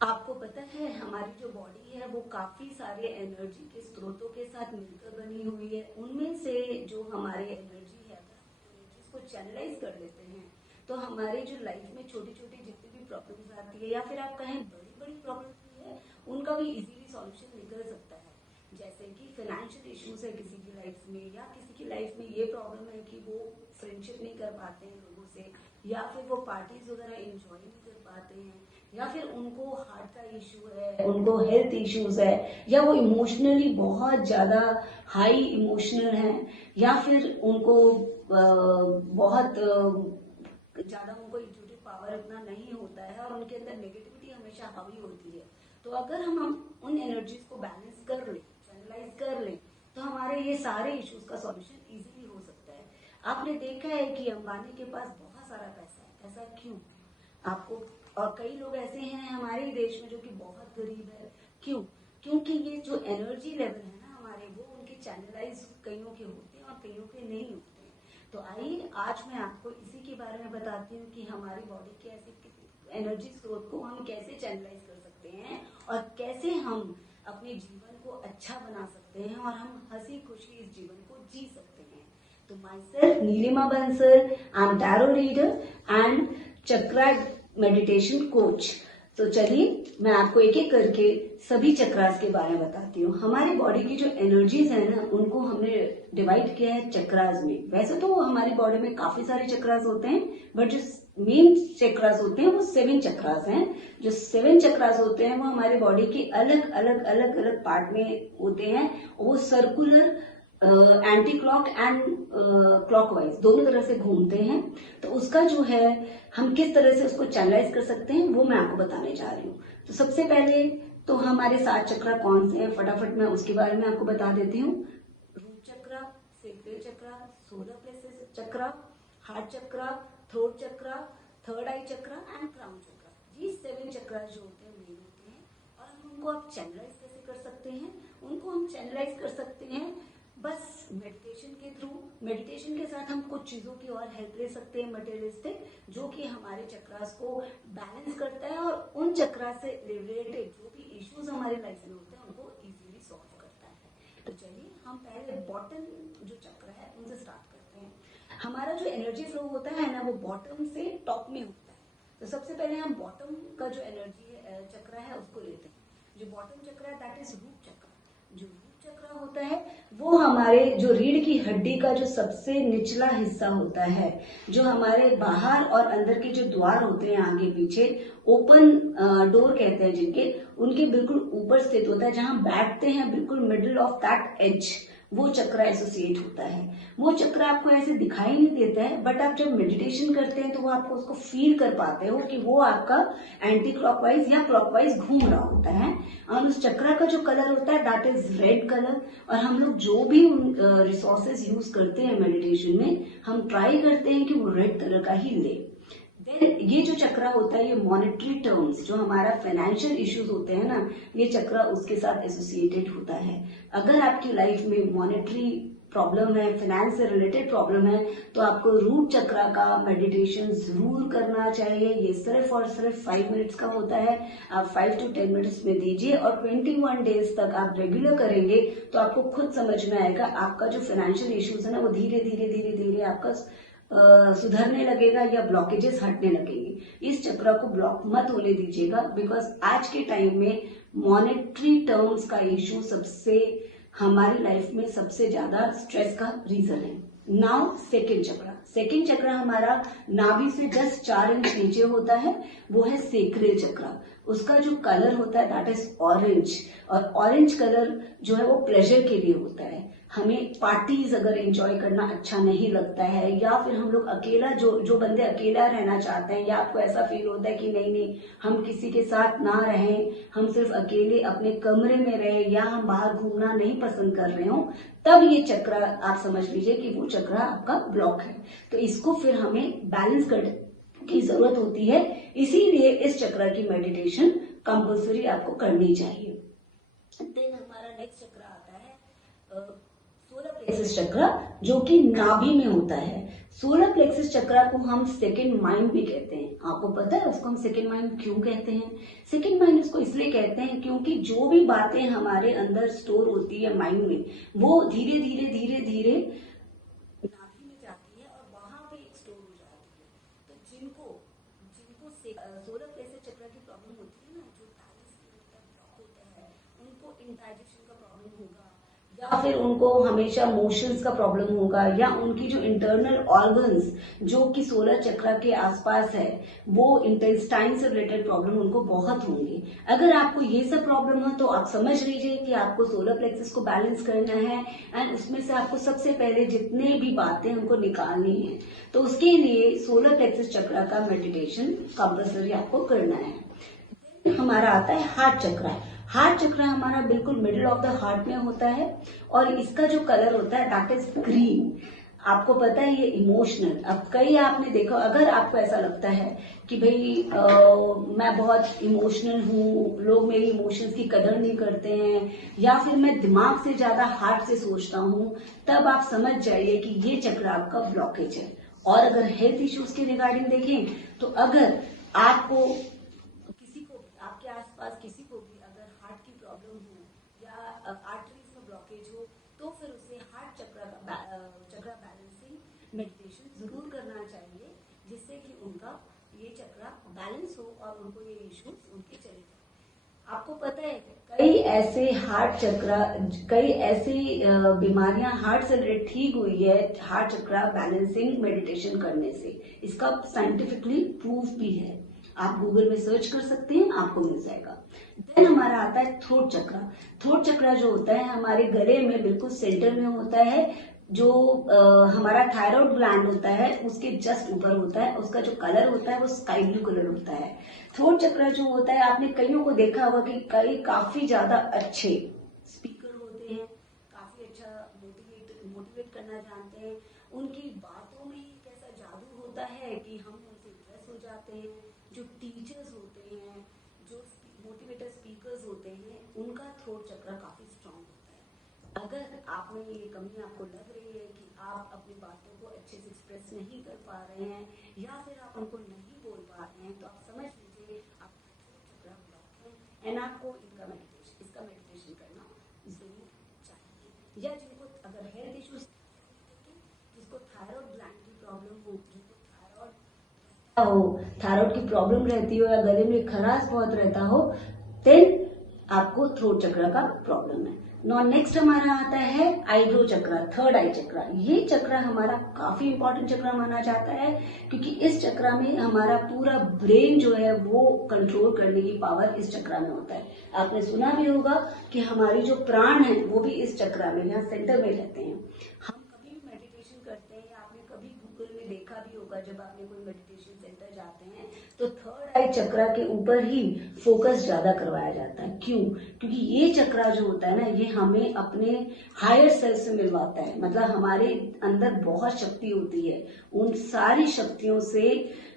आपको पता है हमारी जो बॉडी है वो काफी सारे एनर्जी के स्रोतों के साथ मिलकर बनी हुई है। उनमें से जो हमारे एनर्जी है जिसको चैनलाइज कर लेते हैं तो हमारे जो लाइफ में छोटी छोटी जितनी भी प्रॉब्लम्स आती है या फिर आप कहें बड़ी बड़ी प्रॉब्लम्स भी है उनका भी इजीली सॉल्यूशन निकल सकता है। जैसे कि फाइनेंशियल इश्यूज है किसी की लाइफ में या किसी की लाइफ में ये प्रॉब्लम है कि वो फ्रेंडशिप नहीं कर पाते हैं लोगों से या फिर वो पार्टीज वगैरह एंजॉय नहीं कर पाते हैं या फिर उनको हार्ट का इशू है, उनको हेल्थ इश्यूज है या वो इमोशनली बहुत ज्यादा हाई इमोशनल है या फिर उनको बहुत ज्यादा उनको इंट्यूटिव पावर इतना नहीं होता है और उनके अंदर नेगेटिविटी हमेशा हावी होती है। तो अगर हम उन एनर्जीज को बैलेंस कर लें, चैनलाइज कर लें तो हमारे ये सारे इश्यूज का सॉल्यूशन इजीली हो सकता है। आपने देखा है कि अंबानी के पास बहुत सारा पैसा है। ऐसा क्यों? आपको और कई लोग ऐसे हैं हमारे देश में जो कि बहुत गरीब है। क्यों? क्योंकि ये जो एनर्जी लेवल है ना हमारे, वो उनके चैनलाइज कईयों के होते हैं और कईयों के नहीं होते हैं। तो आइए आज मैं आपको इसी के बारे में बताती हूँ कि हमारी बॉडी के ऐसे एनर्जी स्रोत को हम कैसे चैनलाइज कर सकते हैं और कैसे हम अपने जीवन को अच्छा बना सकते हैं और हम हंसी खुशी इस जीवन को जी सकते हैं। तो myself Neelima Bansal, I am tarot reader and chakra meditation coach. तो चलिए मैं आपको एक एक करके सभी चक्रास के बारे में बताती हूँ। हमारी बॉडी की जो एनर्जीज है ना उनको हमने डिवाइड किया है चक्रास में। वैसे तो हमारी बॉडी में काफी सारे चक्रास होते हैं बट जो मेन चक्रास होते हैं वो 7 चक्रास हैं। जो 7 चक्रास होते हैं वो हमारी बॉडी के अलग अलग अलग अलग पार्ट में होते हैं। वो circular, anti clock and clockwise दोनों तरह से घूमते हैं। तो उसका जो है हम किस तरह से उसको चैनलाइज कर सकते हैं वो मैं आपको बताने जा रही हूँ। तो सबसे पहले तो हमारे 7 चक्रा कौन से हैं फटाफट मैं उसके बारे में आपको बता देती हूँ। Root chakra, sacral chakra, solar plexus chakra, heart chakra, throat chakra, third eye chakra and crown chakra. ये 7 चक्रा जो होते हैं मेन होते हैं और हम उनको आप चैनलाइज कैसे कर सकते हैं? उनको हम चैनलाइज कर सकते हैं बस मेडिटेशन के थ्रू। मेडिटेशन के साथ हम कुछ चीजों की और हेल्प ले सकते हैं मटेरियलिस्टिक, जो कि हमारे चक्रास को बैलेंस करता है और उन चक्रा से रिलेटेड जो भी इश्यूज हमारे लाइफ में होते हैं उनको इजीली सॉल्व करता है। तो चलिए हम पहले बॉटम जो चक्र है उनसे स्टार्ट करते हैं। हमारा जो एनर्जी फ्लो होता है ना वो बॉटम से टॉप में होता है। तो सबसे पहले हम बॉटम का जो एनर्जी चक्र है उसको लेते हैं। जो बॉटम चक्र है दैट इज रूट चक्र। जो चक्र होता है वो हमारे जो रीढ़ की हड्डी का जो सबसे निचला हिस्सा होता है, जो हमारे बाहर और अंदर के जो द्वार होते हैं आगे पीछे, ओपन डोर कहते हैं जिनके, उनके बिल्कुल ऊपर स्थित होता है। जहां बैठते हैं बिल्कुल मिडिल ऑफ दैट एज वो चक्र एसोसिएट होता है। वो चक्र आपको ऐसे दिखाई नहीं देता है बट आप जब मेडिटेशन करते हैं तो वो आपको उसको फील कर पाते हो कि वो आपका एंटी क्लॉकवाइज या क्लॉकवाइज घूम रहा होता है। और उस चक्र का जो कलर होता है दैट इज रेड कलर। और हम लोग जो भी रिसोर्सेज यूज करते हैं मेडिटेशन में हम ट्राई करते हैं कि वो रेड कलर का ही ले। देन ये जो चक्रा होता है ये मॉनेटरी टर्म्स, जो हमारा फाइनेंशियल इश्यूज होते हैं ना, ये चक्रा उसके साथ एसोसिएटेड होता है। अगर आपकी लाइफ में मॉनेटरी प्रॉब्लम है, फाइनेंस से रिलेटेड प्रॉब्लम है, तो आपको रूट चक्रा का मेडिटेशन जरूर करना चाहिए। ये सिर्फ और सिर्फ 5 मिनट्स का होता है। आप 5 to 10 मिनट्स में दीजिए और 21 डेज तक आप रेगुलर करेंगे तो आपको खुद समझ में आएगा आपका जो फाइनेंशियल इश्यूज है ना वो धीरे धीरे धीरे धीरे आपका सुधरने लगेगा या ब्लॉकेजेस हटने लगेंगे। इस चक्र को ब्लॉक मत होने दीजिएगा बिकॉज आज के टाइम में मॉनेटरी टर्म्स का इश्यू सबसे हमारी लाइफ में सबसे ज्यादा स्ट्रेस का रीजन है। नाउ सेकेंड चक्र। सेकेंड चक्र हमारा नाभि से जस्ट 4 इंच नीचे होता है, वो है सेक्रेल चक्र। उसका जो कलर होता है दैट इज ऑरेंज। और ऑरेंज कलर जो है वो प्लेजर के लिए होता है। हमें पार्टीज अगर एंजॉय करना अच्छा नहीं लगता है या फिर हम लोग अकेला जो बंदे अकेला रहना चाहते हैं या आपको ऐसा फील होता है कि नहीं नहीं हम किसी के साथ ना रहें, हम सिर्फ अकेले अपने कमरे में रहे या हम बाहर घूमना नहीं पसंद कर रहे हो, तब ये चक्र आप समझ लीजिए कि वो चक्र आपका ब्लॉक है। तो इसको फिर हमें बैलेंस करने की जरूरत होती है। इसीलिए इस चक्र की मेडिटेशन कंपल्सरी आपको करनी चाहिए। देन हमारा नेक्स्ट चक्र आता है सोलर प्लेक्सस चक्र, जो कि नाभि में होता है। सोलर प्लेक्सस चक्रा को हम सेकंड माइंड भी कहते हैं। आपको पता है उसको हम सेकंड माइंड क्यों कहते हैं? सेकंड माइंड उसको इसलिए कहते हैं क्योंकि जो भी बातें हमारे अंदर स्टोर होती है माइंड में, वो धीरे धीरे धीरे धीरे नाभि में जाती है और वहां पे स्टोर हो जाती है। तो जिनको जिनको सोलर प्लेक्सस चक्रा की प्रॉब्लम होती है ना, जो ब्लॉक होता है, उनको इंडाइजेशन का प्रॉब्लम होगा, या फिर उनको हमेशा मोशंस का प्रॉब्लम होगा, या उनकी जो इंटरनल ऑर्गन्स जो कि सोलर चक्रा के आसपास है, वो इंटेस्टाइन से रिलेटेड प्रॉब्लम उनको बहुत होंगी। अगर आपको ये सब प्रॉब्लम है तो आप समझ लीजिए कि आपको सोलर प्लेक्सस को बैलेंस करना है, एंड उसमें से आपको सबसे पहले जितने भी बातें उनको निकालनी है, तो उसके लिए सोलर प्लेक्सस चक्रा का मेडिटेशन कंपल्सरी आपको करना है। हमारा आता है हार्ट चक्रा। हार्ट चक्र हमारा बिल्कुल मिडिल ऑफ द हार्ट में होता है, और इसका जो कलर होता है दैट इज ग्रीन। आपको पता है ये इमोशनल, अब कई आपने देखा, अगर आपको ऐसा लगता है कि भाई मैं बहुत इमोशनल हूँ, लोग मेरी इमोशंस की कदर नहीं करते हैं, या फिर मैं दिमाग से ज्यादा हार्ट से सोचता हूँ, तब आप समझ जाइए कि ये चक्र आपका ब्लॉकेज है। और अगर हेल्थ इश्यूज के रिगार्डिंग देखें तो अगर आपको किसी को, आपके आसपास किसी को भी अगर हार्ट की प्रॉब्लम हो या आर्टरीज में ब्लॉकेज हो, तो फिर उसे हार्ट चक्रा बैलेंसिंग मेडिटेशन जरूर करना चाहिए, जिससे कि उनका ये चक्रा बैलेंस हो और उनको ये इश्यूज उनके चले जाए। आपको पता है कई ऐसी बीमारियां हार्ट से रिलेटेड ठीक हुई है हार्ट चक्रा बैलेंसिंग मेडिटेशन करने से। इसका साइंटिफिकली प्रूफ भी है, आप गूगल में सर्च कर सकते हैं, आपको मिल जाएगा। देन हमारा आता है थ्रोट चक्रा। थ्रोट चक्रा जो होता है हमारे गले में बिल्कुल सेंटर में होता है, जो हमारा थायराइड ग्लैंड होता है उसके जस्ट ऊपर होता है। उसका जो कलर होता है वो स्काई ब्लू कलर होता है। थ्रोट चक्रा जो होता है, आपने कईयों को देखा होगा कि कई काफी ज्यादा अच्छे स्पीकर होते हैं, काफी अच्छा मोटिवेट करना जानते हैं, उनकी बातों में एक ऐसा जादू होता है कि हम उनसे इम्प्रेस हो जाते हैं। जो टीचर्स होते हैं, जो मोटिवेटर स्पीकर्स होते हैं, उनका थ्रोट चक्रा काफी स्ट्रांग होता है। अगर आप में ये कमी आपको लग रही है कि आप अपनी बातों को अच्छे से एक्सप्रेस नहीं कर पा रहे हैं, या फिर आप उनको नहीं बोल पा रहे हैं, तो आप समझ लीजिए आपका थ्रोट चक्रा ब्लॉक है, एंड आपको इसका मेडिटेशन करना जरूर चाहिए। या जिनको अगर हेल्थ इश्यूज, जिसको थायराइड ग्लैंड की प्रॉब्लम हो, जिनको थायराइड की प्रॉब्लम रहती हो, या गले में खराश बहुत रहता हो, देन आपको थ्रोट चक्र का प्रॉब्लम है। नो नेक्स्ट हमारा आता है आईब्रो चक्र, थर्ड आई चक्र। ये चक्र हमारा काफी इंपॉर्टेंट चक्र माना जाता है, क्योंकि इस चक्र में हमारा पूरा ब्रेन जो है वो कंट्रोल करने की पावर इस चक्र में होता है। आपने सुना भी होगा कि हमारी जो प्राण है वो भी इस चक्र में, यहाँ सेंटर में रहते हैं। हम कभी भी मेडिटेशन करते हैं, या आपने कभी गूगल में देखा भी होगा, जब आपने कोई मेडिटेशन सेंटर जाते हैं तो थर्ड आई चक्र के ऊपर ही फोकस ज्यादा करवाया जाता है। क्यों? क्योंकि ये चक्र जो होता है ना, ये हमें अपने हायर सेल्फ से मिलवाता है। मतलब हमारे अंदर बहुत शक्ति होती है, उन सारी शक्तियों से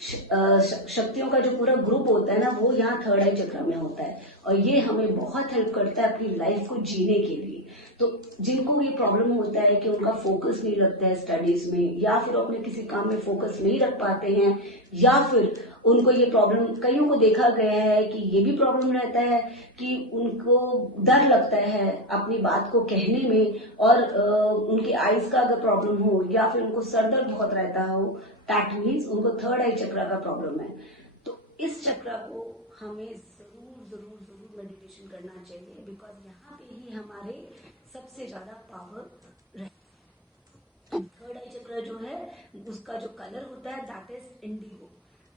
शक्तियों का जो पूरा ग्रुप होता है ना, वो यहाँ थर्ड आई चक्र में होता है, और ये हमें बहुत हेल्प करता है अपनी लाइफ को जीने के लिए। तो जिनको ये प्रॉब्लम होता है कि उनका फोकस नहीं रखता है स्टडीज में, या फिर अपने किसी काम में फोकस नहीं रख पाते हैं, या फिर उनको ये प्रॉब्लम, कईयों को देखा गया है कि ये भी प्रॉब्लम रहता है कि उनको डर लगता है अपनी बात को कहने में, और उनकी आईज का अगर प्रॉब्लम हो, या फिर उनको सर दर्द बहुत रहता हो, दैट मीन्स उनको थर्ड आई चक्र का प्रॉब्लम है। तो इस चक्र को हमें जरूर जरूर जरूर मेडिटेशन करना चाहिए, बिकॉज यहाँ पे ही हमारे सबसे ज्यादा पावर रहती है। थर्ड आई चक्र जो है उसका जो कलर होता है दैट इज इंडिगो।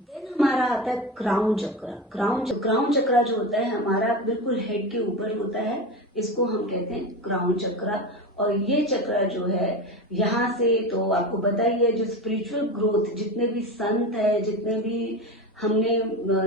देन हमारा आता है क्राउन चक्र। क्राउन चक्र जो होता है हमारा बिल्कुल हेड के ऊपर होता है, इसको हम कहते हैं क्राउन चक्र। और ये चक्र जो है, यहाँ से तो आपको पता ही है, जो स्पिरिचुअल ग्रोथ, जितने भी संत है, जितने भी हमने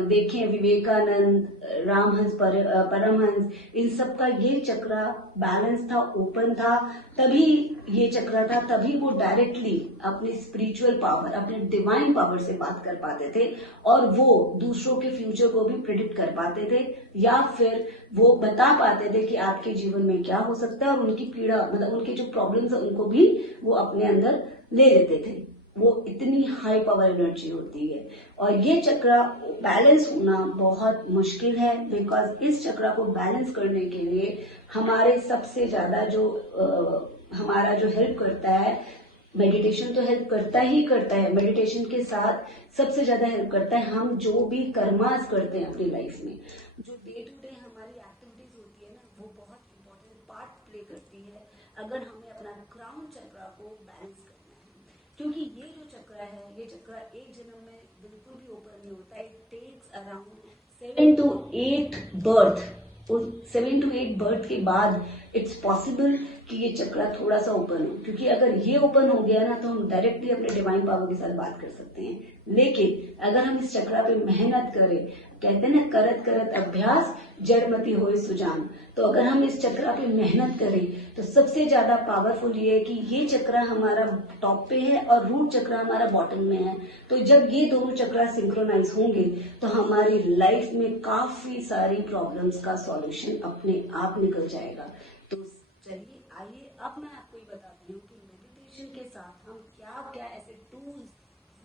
देखे, विवेकानंद, रामहंस, परमहंस, इन सब का ये चक्र बैलेंस था, ओपन था, तभी ये चक्र था, तभी वो डायरेक्टली अपने स्पिरिचुअल पावर, अपने डिवाइन पावर से बात कर पाते थे, और वो दूसरों के फ्यूचर को भी प्रेडिक्ट कर पाते थे, या फिर वो बता पाते थे कि आपके जीवन में क्या हो सकता है, और उनकी पीड़ा, मतलब उनकी जो प्रॉब्लम्स है उनको भी वो अपने अंदर ले लेते थे। वो इतनी हाई पावर एनर्जी होती है। और ये चक्रा बैलेंस होना बहुत मुश्किल है, बिकॉज इस चक्रा को बैलेंस करने के लिए हमारे सबसे ज्यादा जो हमारा जो हेल्प करता है, मेडिटेशन तो हेल्प करता ही करता है, मेडिटेशन के साथ सबसे ज्यादा हेल्प करता है हम जो भी कर्मास करते हैं अपनी लाइफ में, जो डे टू डे हमारी एक्टिविटीज होती है ना, वो बहुत इंपॉर्टेंट पार्ट प्ले करती है अगर हमें अपना क्राउन चक्रा को बैलेंस करना है। क्योंकि ये जो चक्रा है, ये चक्रा एक जन्म में बिल्कुल भी ओपन नहीं होता है। It takes around 7 to 8 birth, 7 to 8 birth के बाद इट्स पॉसिबल कि ये चक्रा थोड़ा सा ओपन हो। क्योंकि अगर ये ओपन हो गया ना, तो हम डायरेक्टली अपने डिवाइन पावर के साथ बात कर सकते हैं। लेकिन अगर हम इस चक्रा पे मेहनत करें, कहते हैं ना, करत करत अभ्यास जड़मति होए सुजान, तो अगर हम इस चक्रा पे मेहनत करें तो सबसे ज्यादा पावरफुल ये है कि ये चक्रा हमारा टॉप पे है और रूट चक्रा हमारा बॉटम में है। तो जब ये दोनों चक्रा सिंक्रोनाइज होंगे तो हमारी लाइफ में काफी सारी प्रॉब्लम्स का सॉल्यूशन अपने आप निकल जाएगा। तो चलिए आइए अब मैं आपको ये बताती हूँ कि मेडिटेशन के साथ हम क्या क्या ऐसे टूल्स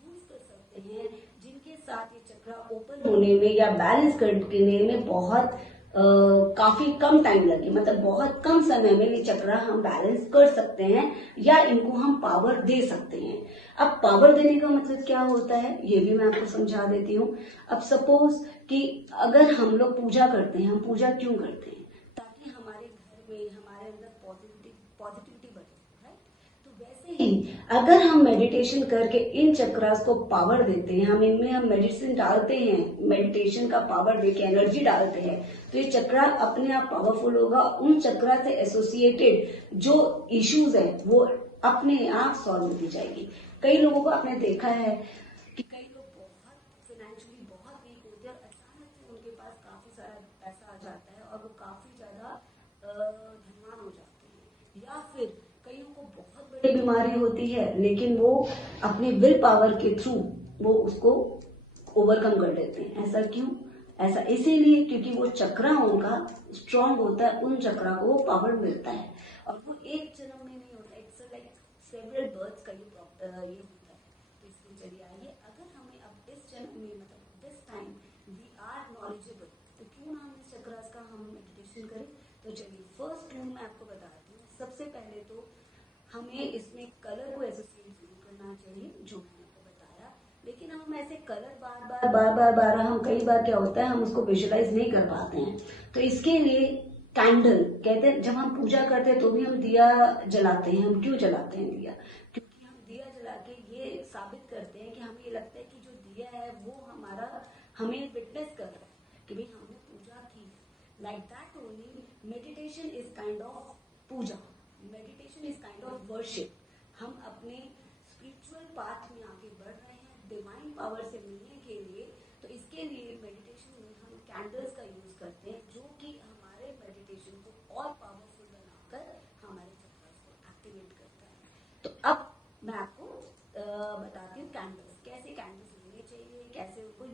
यूज कर सकते हैं जिनके साथ ये चक्रा ओपन होने में या बैलेंस करने में बहुत काफी कम टाइम लगे, मतलब बहुत कम समय में ये चक्रा हम बैलेंस कर सकते हैं या इनको हम पावर दे सकते हैं। अब पावर देने का मतलब क्या होता है ये भी मैं आपको समझा देती हूँ। अब सपोज कि अगर हम लोग पूजा करते हैं, हम पूजा क्यों करते हैं? ताकि हमारे घर में, हमारे अंदर पॉजिटिविटी बढ़े, राइट? तो वैसे ही अगर हम मेडिटेशन करके इन चक्रास को पावर देते हैं, हम इनमें हम मेडिसिन डालते हैं, मेडिटेशन का पावर देके एनर्जी डालते हैं, तो ये चक्रा अपने आप पावरफुल होगा। उन चक्रा से एसोसिएटेड जो इश्यूज है वो अपने आप सॉल्व होती जाएगी। कई लोगों को आपने देखा है कि कई लोग बहुत फाइनेंशियली बहुत वीक होते हैं और अचानक से उनके पास काफी सारा पैसा आ जाता है और वो काफी ज्यादा धनवान हो जाते हैं। या फिर कईयों को बहुत बड़ी बीमारी होती है लेकिन वो अपने विल पावर के थ्रू वो उसको ओवरकम कर लेते हैं। ऐसा क्यों? ऐसा इसीलिए क्योंकि वो चक्रा उनका स्ट्रांग होता है, उन चक्रा को वो पावर मिलता है और वो एक जन्म में नहीं होता, इट्स लाइक सेवरल बर्थ्स का ये होता है। तो इसलिए चलिए आइए, अगर हमें अब इस जन्म में, मतलब this time we are knowledgeable, तो क्यों ना हम इस चक्रास का हम मेडिटेशन करें। तो चलिए फर्स्ट टूल मैं आपको बताती हूँ। सबसे पहले तो हमें इसमें कलर को एसोसिएट जरूर करना चाहिए, जो मैंने आपको बताया। लेकिन हम ऐसे कलर बार हम कई बार क्या होता है हम उसको विजुअलाइज नहीं कर पाते हैं। तो इसके लिए कैंडल, कहते हैं जब हम पूजा करते हैं तो भी हम दिया जलाते हैं। हम क्यों जलाते हैं दिया? क्योंकि हम दिया जला के ये साबित करते हैं कि हमें ये लगता है कि जो दिया है वो हमारा हमें विटनेस कर रहा है कि भाई हमने पूजा की। Like that only meditation is kind of puja, meditation is kind of worship. हम अपने स्पिरिचुअल पाथ में आगे बढ़ रहे हैं डिवाइन पावर से मिलने के लिए। तो इसके लिए मेडिटेशन में हम कैंडल्स का यूज करते हैं, जो कि हमारे मेडिटेशन को और पावरफुल बनाकर हमारे चक्रास को एक्टिवेट करता है। तो अब मैं आपको बताती हूँ कैंडल्स, कैसे कैंडल्स लेने चाहिए, कैसे उनको